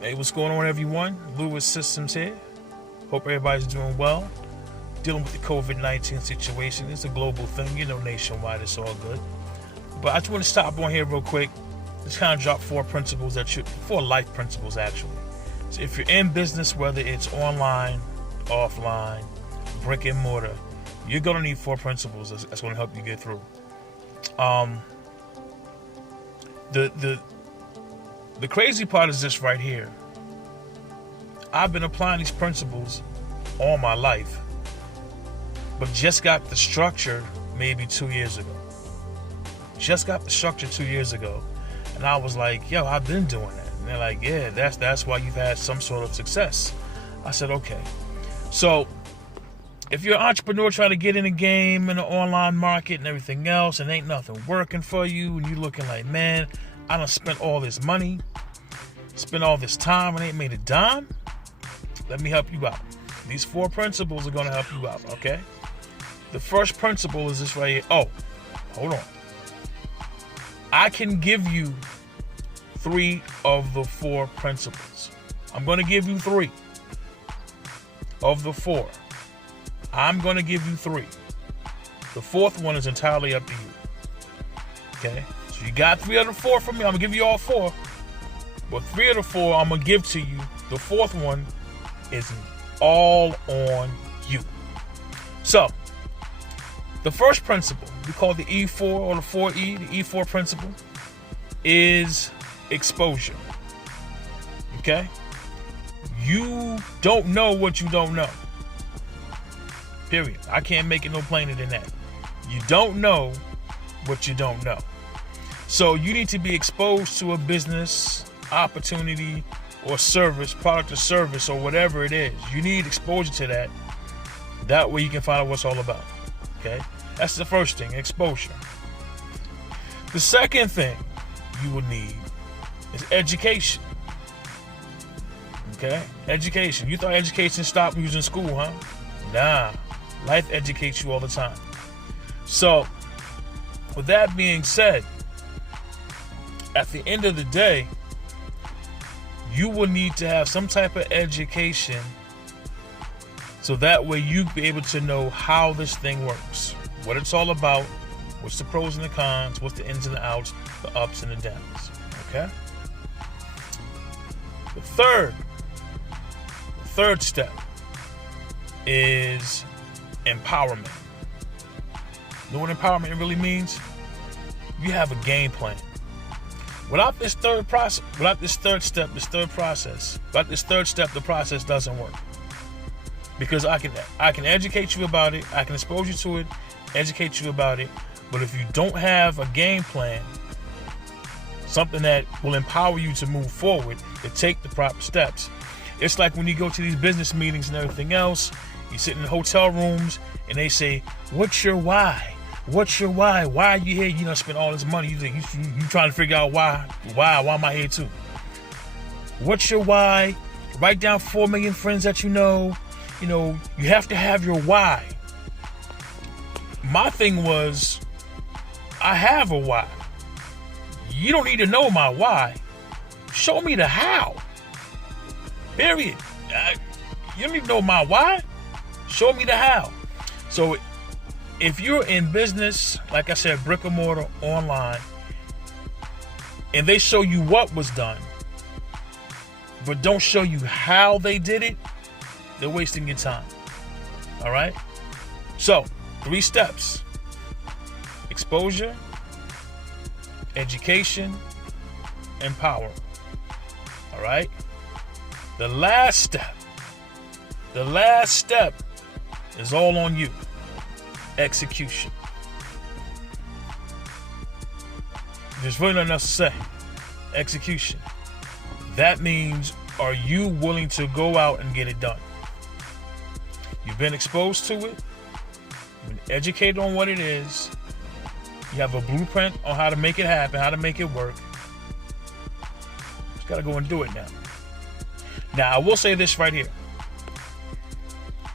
Hey, what's going on, everyone? Lewis Systems here. Hope everybody's doing well. Dealing with the COVID-19 situation. It's a global thing, nationwide. It's all good. But I just want to stop on here real quick. Just kind of drop four life principles, actually. So if you're in business, whether it's online, offline, brick and mortar, you're going to need four principles that's going to help you get through. The crazy part is this right here. I've been applying these principles all my life, but just got the structure maybe 2 years ago. And I was like, yo, I've been doing that. And they're like, yeah, that's why you've had some sort of success. I said, okay. So if you're an entrepreneur trying to get in the game, in the online market and everything else, and ain't nothing working for you, and you looking like, man, I done spent all this money, spent all this time, and ain't made a dime, let me help you out. These four principles are going to help you out, okay? The first principle is this right here. Oh, hold on. I can give you 3 of the 4 principles. I'm going to give you 3 of the 4. I'm going to give you 3. The 4th one is entirely up to you. Okay? So you got 3 of the 4 from me. I'm going to give you all 4. But 3 of the 4 I'm going to give to you. The 4th one is all on you. So, the first principle, we call the E4 or the 4E, the E4 principle, is exposure. Okay? You don't know what you don't know. Period. I can't make it no plainer than that. You don't know what you don't know. So you need to be exposed to a business, opportunity, or service, product or service, or whatever it is. You need exposure to that. That way you can find out what's all about. Okay? That's the first thing, exposure. The second thing you will need is education. Okay? Education. You thought education stopped when you was in school, huh? Nah. Life educates you all the time. So, with that being said, at the end of the day, you will need to have some type of education so that way you be able to know how this thing works, what it's all about, what's the pros and the cons, what's the ins and the outs, the ups and the downs. Okay? The third step is empowerment. You know what empowerment really means? You have a game plan. Without this third step, the process doesn't work. Because I can educate you about it, I can expose you to it, educate you about it, but if you don't have a game plan, something that will empower you to move forward, to take the proper steps. It's like when you go to these business meetings and everything else, you sit in the hotel rooms and they say, what's your why? What's your why? Why are you here? You don't spend all this money. You trying to figure out why am I here too? What's your why? Write down 4 million friends that you know. You have to have your why. My thing was, I have a why. You don't need to know my why. Show me the how. Period. You don't need to know my why. Show me the how. So if you're in business, like I said, brick and mortar, online, and they show you what was done, but don't show you how they did it, they're wasting your time. All right? So, 3 steps. Exposure, education, and power. All right? The last step is all on you. Execution. There's really nothing else to say. Execution. That means, are you willing to go out and get it done? You've been exposed to it. You've been educated on what it is. You have a blueprint on how to make it happen, how to make it work. Just got to go and do it now. Now, I will say this right here.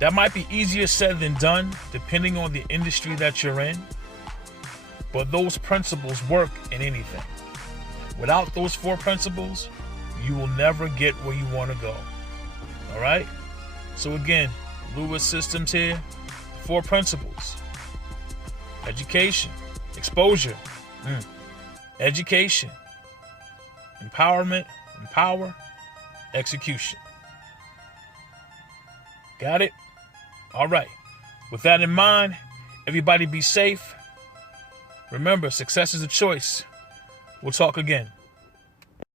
That might be easier said than done, depending on the industry that you're in. But those principles work in anything. Without those 4 principles, you will never get where you want to go. All right? So again, Lewis Systems here, 4 principles. Education, exposure, education, empowerment, empower, execution. Got it? All right. With that in mind, everybody be safe. Remember, success is a choice. We'll talk again.